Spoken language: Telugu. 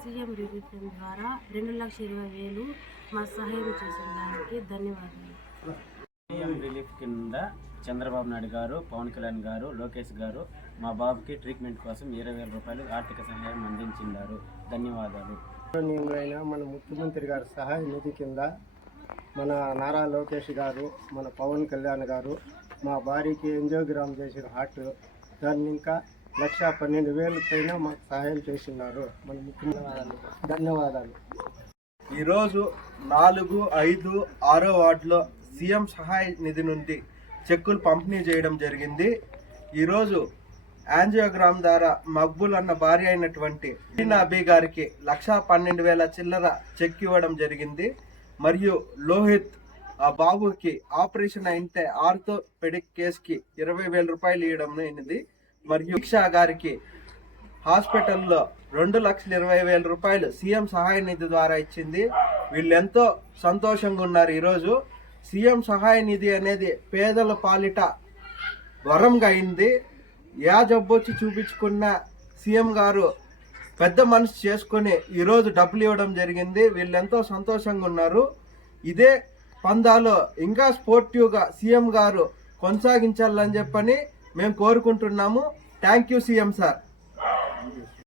సీఎం రిలీఫ్ ఫండ్ ద్వారా రెండు లక్షల ఇరవై వేలు మా సహాయం చేసిన దానికి ధన్యవాదాలు. సీఎం రిలీఫ్ కింద చంద్రబాబు నాయుడు గారు పవన్ కళ్యాణ్ గారు లోకేష్ గారు మా బాబుకి ట్రీట్మెంట్ కోసం ఇరవై వేల రూపాయలు ఆర్థిక సహాయం అందించినారు. ధన్యవాదాలు. మన ముఖ్యమంత్రి గారి సహాయ నిధి కింద మన నారా లోకేష్ గారు మన పవన్ కళ్యాణ్ గారు మా భార్యకి ఎంజోగ్రామ్ చేసిన హార్ట్ దాన్ని ఇంకా లక్ష పన్నెండు వేలు పైన మాకు సహాయం చేస్తున్నారు. మన ముఖ్యమంత్రి ధన్యవాదాలు. ఈరోజు నాలుగు ఐదు ఆరో వార్డులో సీఎం సహాయ నిధి నుండి చెక్కులు పంపిణీ చేయడం జరిగింది. ఈరోజు యాంజియోగ్రామ్ ద్వారా మక్బుల్ అన్న భార్య అయినటువంటి అబీ గారికి లక్షా పన్నెండు వేల చిల్లర చెక్ ఇవ్వడం జరిగింది. మరియు లోహిత్ ఆ బాబుకి ఆపరేషన్ అయితే ఆర్థోపెడిక్ కేసుకి ఇరవై వేల రూపాయలు ఇవ్వడం అయినది మరియు దీక్షా గారికి హాస్పిటల్లో రెండు లక్షల ఇరవై వేల రూపాయలు సీఎం సహాయ నిధి ద్వారా ఇచ్చింది. వీళ్ళెంతో సంతోషంగా ఉన్నారు ఈరోజు. సీఎం సహాయ నిధి అనేది పేదల పాలిట వరంగా అయింది. యా జబ్బు వచ్చి చూపించుకున్న సీఎం గారు పెద్ద మనసు చేసుకొని ఈరోజు డబ్బులు ఇవ్వడం జరిగింది. వీళ్ళెంతో సంతోషంగా ఉన్నారు. ఇదే పందాలో ఇంకా స్పోర్టివ్గా సీఎం గారు కొనసాగించాలని చెప్పని మేము కోరుకుంటున్నాము. Thank you CM sir